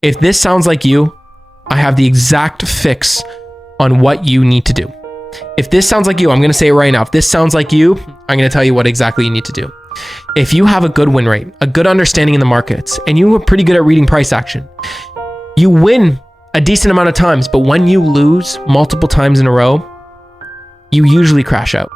If this sounds like you, I have the exact fix on what you need to do. If this sounds like you, I'm going to say it right now. If this sounds like you, I'm going to tell you what exactly you need to do. If you have a good win rate, a good understanding in the markets, and you are pretty good at reading price action, you win a decent amount of times, but when you lose multiple times in a row, you usually crash out.